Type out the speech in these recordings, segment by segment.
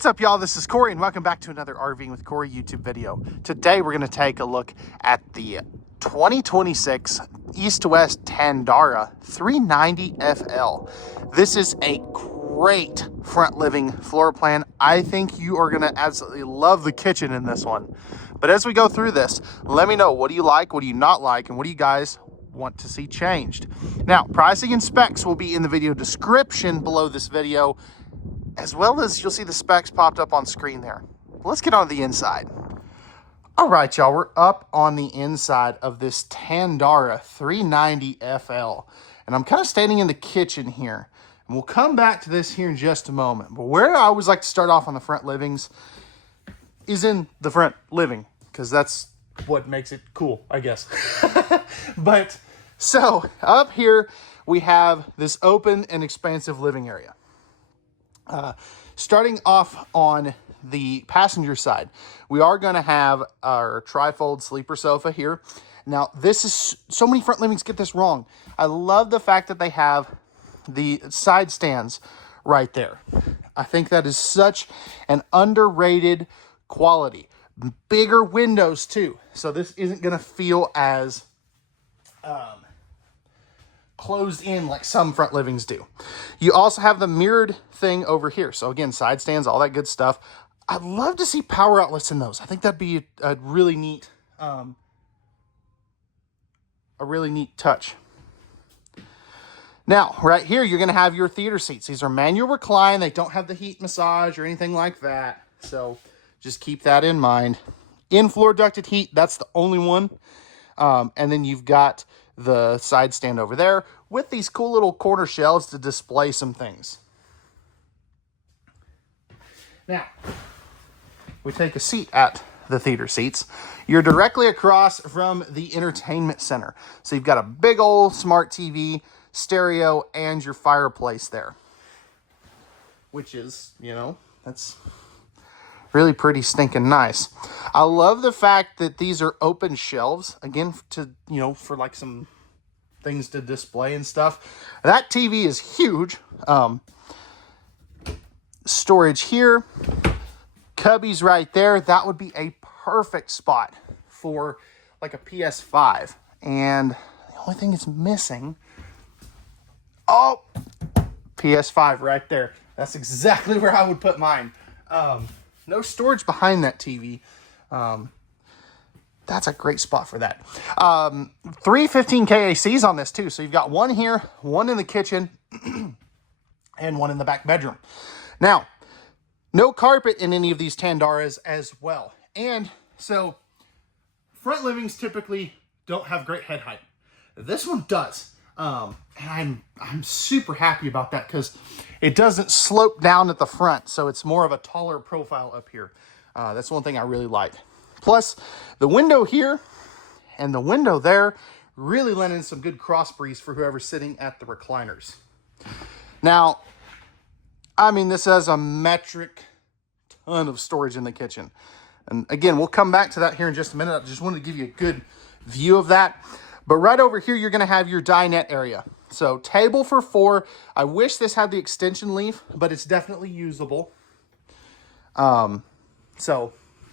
What's up, y'all? This is Corey, and welcome back to another RVing with Corey YouTube video. Today, we're going to take a look at the 2026 East to West Tandara 390FL. This is a great front living floor plan. I think you are going to absolutely love the kitchen in this one. But as we go through this, let me know, what do you like, what do you not like, and what do you guys want to see changed? Now, pricing and specs will be in the video description below this video, as well as you'll see the specs popped up on screen there. Let's get on to the inside. All right, y'all, we're up on the inside of this Tandara 390FL. And I'm kind of standing in the kitchen here. And we'll come back to this here in just a moment. But where I always like to start off on the front livings is in the front living, because that's what makes it cool, I guess. But so up here, we have this open and expansive living area. Starting off on the passenger side, we are going to have our trifold sleeper sofa here. Now, this is, so many front livings get this wrong. I love the fact that they have the side stands right there. I think that is such an underrated quality. Bigger windows too, so this isn't going to feel as closed in like some front livings do. You also have the mirrored thing over here. So again, side stands, all that good stuff. I'd love to see power outlets in those. I think that'd be a really neat touch. Now, right here, you're going to have your theater seats. These are manual recline. They don't have the heat massage or anything like that. So just keep that in mind. In-floor ducted heat, that's the only one. And then you've got the side stand over there with these cool little corner shelves to display some things. Now, we take a seat at the theater seats. You're directly across from the entertainment center. So you've got a big old smart TV, stereo, and your fireplace there. Which is, you know, that's really pretty stinking nice. I love the fact that these are open shelves, again, to, you know, for like some things to display and stuff. That TV is huge. Storage here, cubbies right there. That would be a perfect spot for like a PS5. And the only thing it's missing, oh, PS5 right there. That's exactly where I would put mine. No storage behind that TV. That's a great spot for that. 315K ACs on this too. So you've got one here, one in the kitchen, and one in the back bedroom. Now, no carpet in any of these Tandaras as well. And so front livings typically don't have great head height. This one does. And I'm super happy about that because it doesn't slope down at the front. So it's more of a taller profile up here. That's one thing I really like. Plus, the window here and the window there really lend in some good cross breeze for whoever's sitting at the recliners. Now, I mean, this has a metric ton of storage in the kitchen. And again, we'll come back to that here in just a minute. I just wanted to give you a good view of that. But right over here, you're going to have your dinette area. So table for 4. I wish this had the extension leaf, but it's definitely usable. So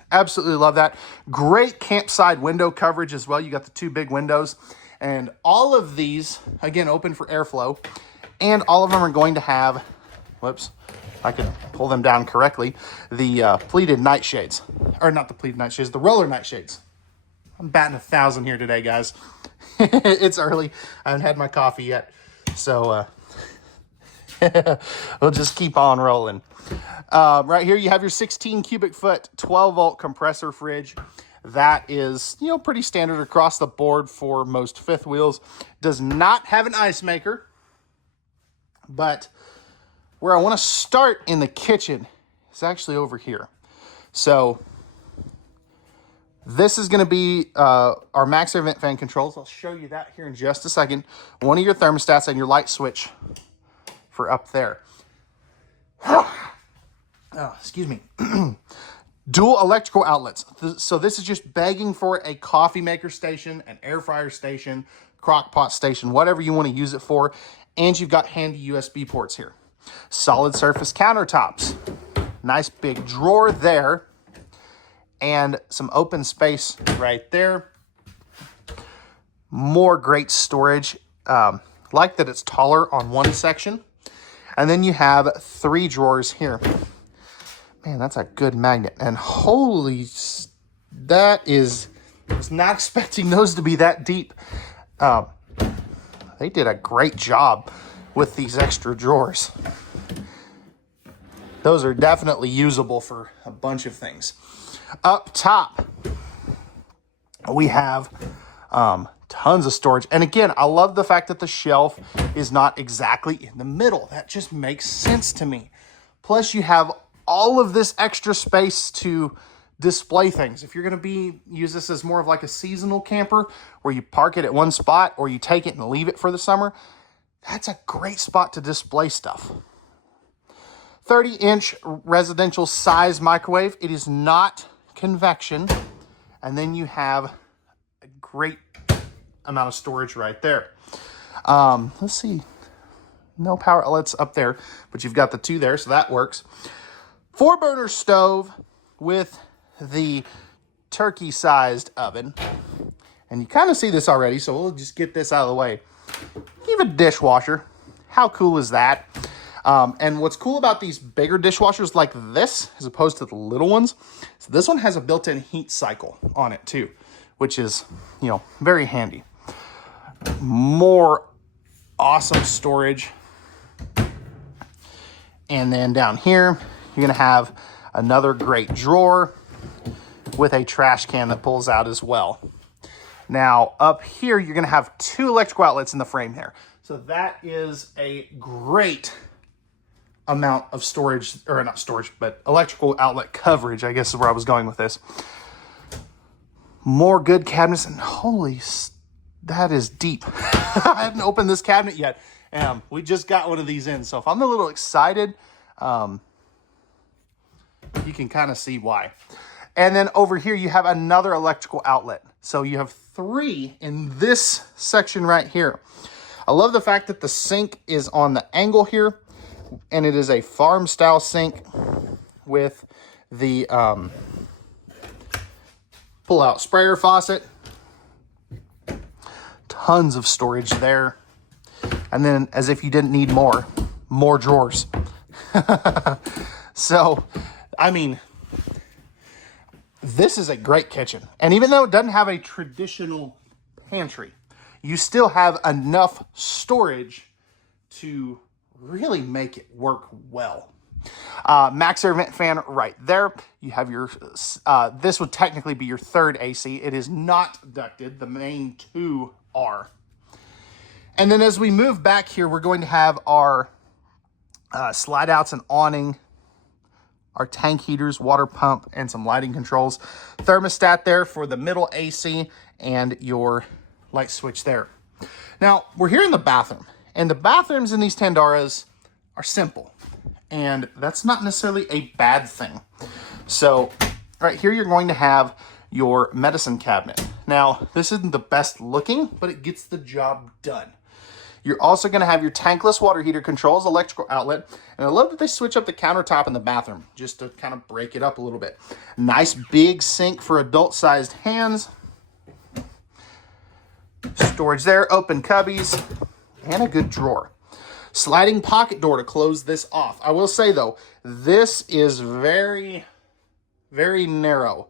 absolutely love that. Great campside window coverage as well. You got the 2 big windows. And all of these, again, open for airflow. And all of them are going to have, whoops, I could pull them down correctly, the pleated nightshades. Or not the pleated nightshades, the roller nightshades. I'm batting 1,000 here today, guys. It's early. I haven't had my coffee yet. So we'll just keep on rolling. Right here, you have your 16 cubic foot, 12 volt compressor fridge. That is, you know, pretty standard across the board for most fifth wheels. Does not have an ice maker. But where I want to start in the kitchen is actually over here. So this is going to be our max air vent fan controls. I'll show you that here in just a second. One of your thermostats and your light switch for up there. Oh, excuse me. Dual electrical outlets. So this is just begging for a coffee maker station, an air fryer station, crock pot station, whatever you want to use it for. And you've got handy USB ports here. Solid surface countertops. Nice big drawer there. And some open space right there. More great storage. Like that it's taller on one section. And then you have 3 drawers here. Man, that's a good magnet. And holy, that is, I was not expecting those to be that deep. They did a great job with these extra drawers. Those are definitely usable for a bunch of things. Up top, we have tons of storage. And again, I love the fact that the shelf is not exactly in the middle. That just makes sense to me. Plus, you have all of this extra space to display things. If you're going to use this as more of like a seasonal camper where you park it at one spot or you take it and leave it for the summer, that's a great spot to display stuff. 30-inch residential size microwave. It is not convection. And then you have a great amount of storage right there. Let's see. No power outlets up there, but you've got the 2 there, so that works. 4-burner stove with the turkey-sized oven. And you kind of see this already, so we'll just get this out of the way. Give a dishwasher. How cool is that? And what's cool about these bigger dishwashers like this, as opposed to the little ones, so this one has a built-in heat cycle on it too, which is, you know, very handy. More awesome storage. And then down here, you're going to have another great drawer with a trash can that pulls out as well. Now, up here, you're going to have 2 electrical outlets in the frame here. So that is a great amount of storage, or not storage, but electrical outlet coverage, I guess is where I was going with this. More good cabinets, and holy, that is deep. I haven't opened this cabinet yet. We just got one of these in, so if I'm a little excited, you can kind of see why. And then over here, you have another electrical outlet. So you have 3 in this section right here. I love the fact that the sink is on the angle here, and it is a farm-style sink with the pull-out sprayer faucet. Tons of storage there. And then, as if you didn't need more drawers. So, I mean, this is a great kitchen. And even though it doesn't have a traditional pantry, you still have enough storage to really make it work well. Max air vent fan right there. You have your, this would technically be your 3rd AC. It is not ducted. The main 2 are. And then as we move back here, we're going to have our slide outs and awning, our tank heaters, water pump, and some lighting controls. Thermostat there for the middle AC and your light switch there. Now, we're here in the bathroom, and the bathrooms in these Tandaras are simple, and that's not necessarily a bad thing. So right here, you're going to have your medicine cabinet. Now, this isn't the best looking, but it gets the job done. You're also going to have your tankless water heater controls, electrical outlet, and I love that they switch up the countertop in the bathroom just to kind of break it up a little bit. Nice big sink for adult-sized hands. Storage there, open cubbies, and a good drawer. Sliding pocket door to close this off. I will say, though, this is very, very narrow.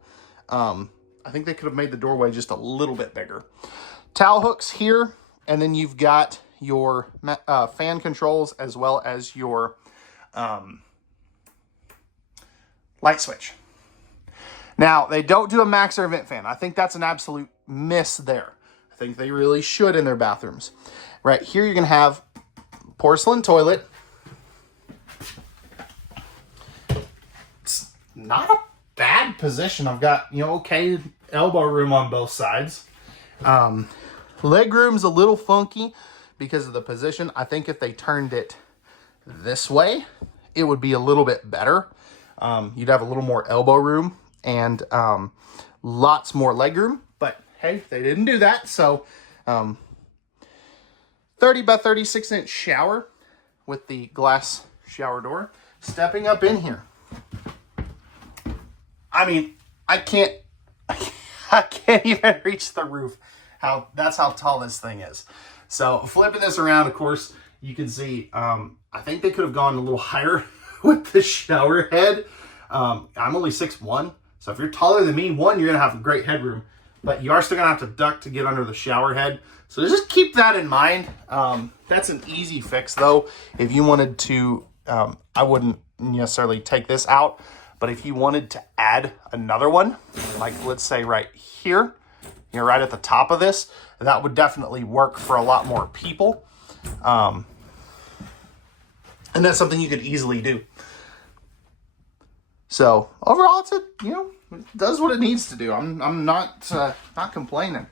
I think they could have made the doorway just a little bit bigger. Towel hooks here, and then you've got your fan controls as well as your light switch. Now, they don't do a max air vent fan. I think that's an absolute miss there. I think they really should in their bathrooms. Right here, you're going to have porcelain toilet. It's not a bad position. I've got, you know, okay elbow room on both sides. Leg room's a little funky because of the position. I think if they turned it this way, it would be a little bit better. You'd have a little more elbow room and lots more leg room. But hey, they didn't do that. So 30 by 36 inch shower with the glass shower door. Stepping up in here, I mean, I can't even reach the roof. That's how tall this thing is. So flipping this around, of course, you can see, I think they could have gone a little higher with the shower head. I'm only 6'1", so if you're taller than me, one, you're gonna have great headroom, but you are still gonna have to duck to get under the shower head. So just keep that in mind. That's an easy fix though. If you wanted to, I wouldn't necessarily take this out, but if you wanted to add another one, like let's say right here, you're right at the top of this, that would definitely work for a lot more people. And that's something you could easily do. So overall, it does what it needs to do. I'm not complaining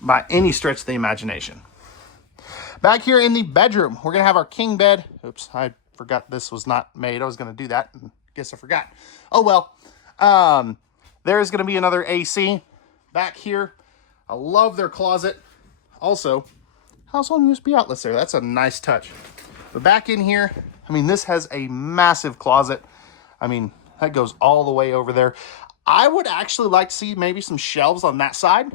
by any stretch of the imagination. Back here in the bedroom, we're gonna have our king bed. Oops, I forgot this was not made. I was gonna do that, and guess I forgot. Oh well. There's gonna be another AC back here. I love their closet. Also, household USB outlets there. That's a nice touch. But back in here, I mean, this has a massive closet. I mean, that goes all the way over there. I would actually like to see maybe some shelves on that side.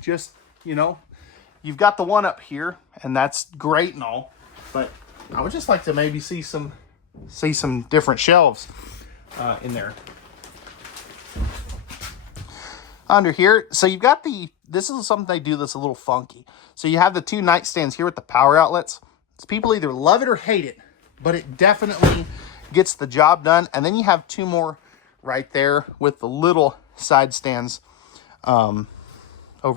Just, you've got the one up here, and that's great and all, but I would just like to maybe see some different shelves in there. Under here, so you've got this is something they do that's a little funky. So you have the two nightstands here with the power outlets. So people either love it or hate it, but it definitely gets the job done. And then you have two more right there with the little side stands over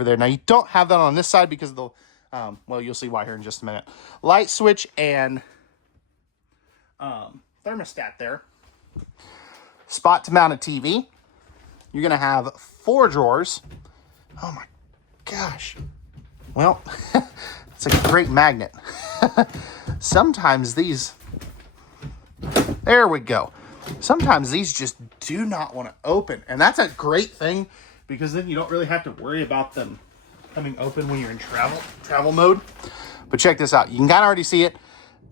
there. Now you don't have that on this side because of the, well, you'll see why here in just a minute. Light switch and thermostat there. Spot to mount a TV. You're going to have 4 drawers. Oh my gosh. Well, it's a great magnet. Sometimes these, there we go. Sometimes these just do not want to open. And that's a great thing because then you don't really have to worry about them coming open when you're in travel mode. But check this out. You can kind of already see it.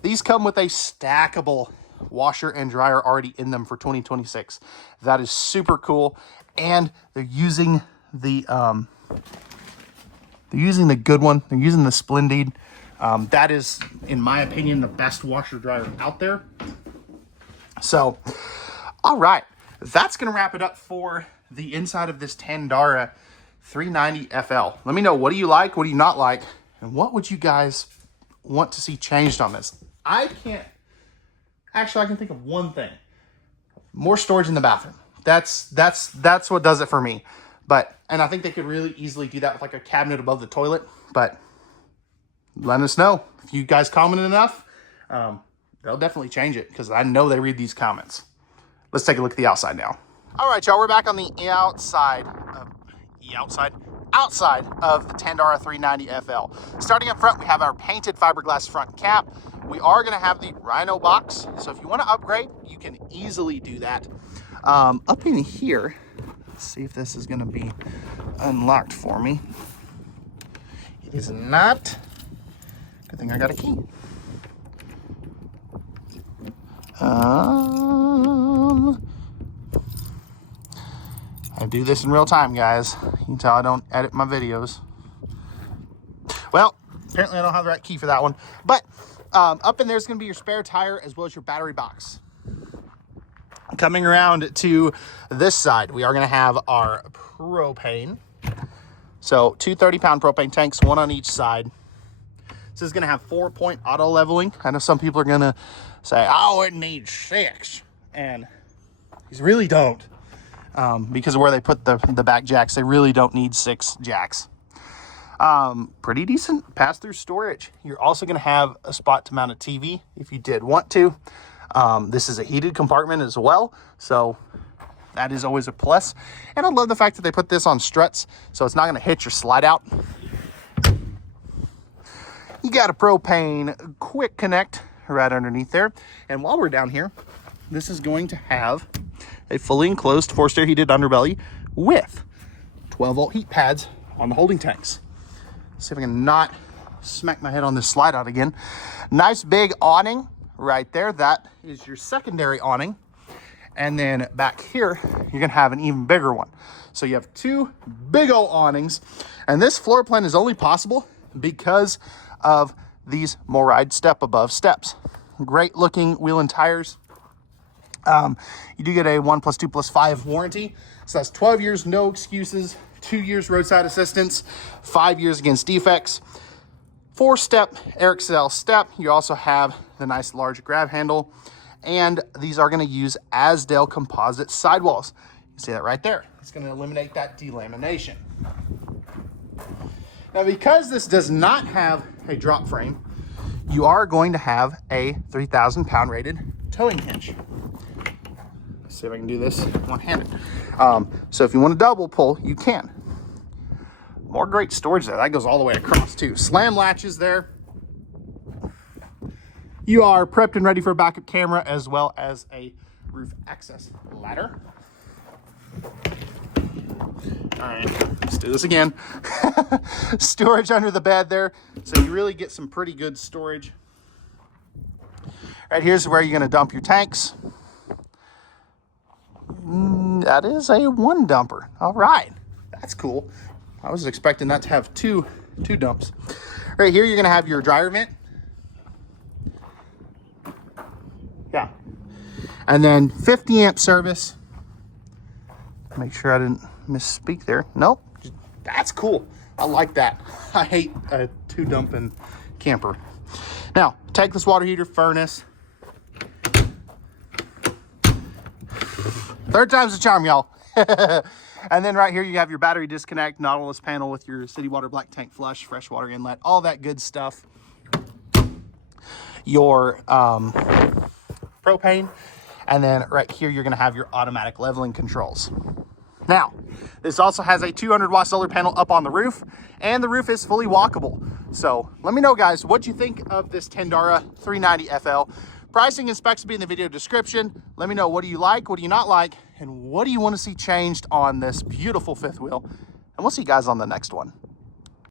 These come with a stackable washer and dryer already in them for 2026. That is super cool. And they're using the good one. They're using the Splendid. That is, in my opinion, the best washer dryer out there. So, all right, that's gonna wrap it up for the inside of this Tandara 390FL. Let me know, what do you like, what do you not like, and what would you guys want to see changed on this? I can think of one thing. More storage in the bathroom. That's what does it for me. And I think they could really easily do that with like a cabinet above the toilet, but let us know. If you guys commented enough, they'll definitely change it because I know they read these comments. Let's take a look at the outside now. All right, y'all, we're back on the outside of the Tandara 390FL. Starting up front, we have our painted fiberglass front cap. We are gonna have the Rhino box. So if you wanna upgrade, you can easily do that. Up in here, let's see if this is gonna be unlocked for me. It is not. Good thing I got a key. I do this in real time, guys. You can tell I don't edit my videos. Well, apparently I don't have the right key for that one. But up in there is going to be your spare tire as well as your battery box. Coming around to this side, we are going to have our propane. So 2 30-pound propane tanks, one on each side. This is going to have 4-point auto leveling. I know some people are going to say, oh, it needs 6. And these really don't. Because of where they put the back jacks, they really don't need 6 jacks. Pretty decent pass-through storage. You're also going to have a spot to mount a TV if you did want to. This is a heated compartment as well, so that is always a plus. And I love the fact that they put this on struts, so it's not going to hit your slide out. You got a propane quick connect right underneath there. And while we're down here, this is going to have a fully enclosed forced air heated underbelly with 12-volt heat pads on the holding tanks. See if I can not smack my head on this slide out again. Nice big awning right there. That is your secondary awning. And then back here, you're gonna have an even bigger one. So you have two big old awnings, and this floor plan is only possible because of these MORryde step above steps. Great looking wheel and tires. You do get a 1+2+5 warranty. So that's 12 years, no excuses, 2 years roadside assistance, 5 years against defects, 4-step Airxcel step. You also have the nice large grab handle, and these are going to use Azdel composite sidewalls. You see that right there. It's going to eliminate that delamination. Now, because this does not have a drop frame, you are going to have a 3,000 pound rated towing hinge. Let's see if I can do this one-handed. So if you want to double pull, you can. More great storage there. That goes all the way across too. Slam latches there. You are prepped and ready for a backup camera as well as a roof access ladder. All right, let's do this again. Storage under the bed there. So you really get some pretty good storage. Right here's where you're gonna dump your tanks. That is a one dumper. All right, that's cool. I was expecting that to have two dumps. Right here, you're gonna have your dryer vent. Yeah. And then 50 amp service. Make sure I didn't misspeak there. Nope. That's cool. I like that. I hate a 2-dumping camper. Now, take this water heater, furnace. Third time's the charm, y'all. And then right here, you have your battery disconnect, Nautilus panel with your city water black tank flush, freshwater inlet, all that good stuff. Your propane. And then right here, you're gonna have your automatic leveling controls. Now, this also has a 200-watt solar panel up on the roof, and the roof is fully walkable. So let me know, guys, what you think of this Tandara 390FL. Pricing and specs will be in the video description. Let me know, what do you like, what do you not like, and what do you want to see changed on this beautiful fifth wheel? And we'll see you guys on the next one.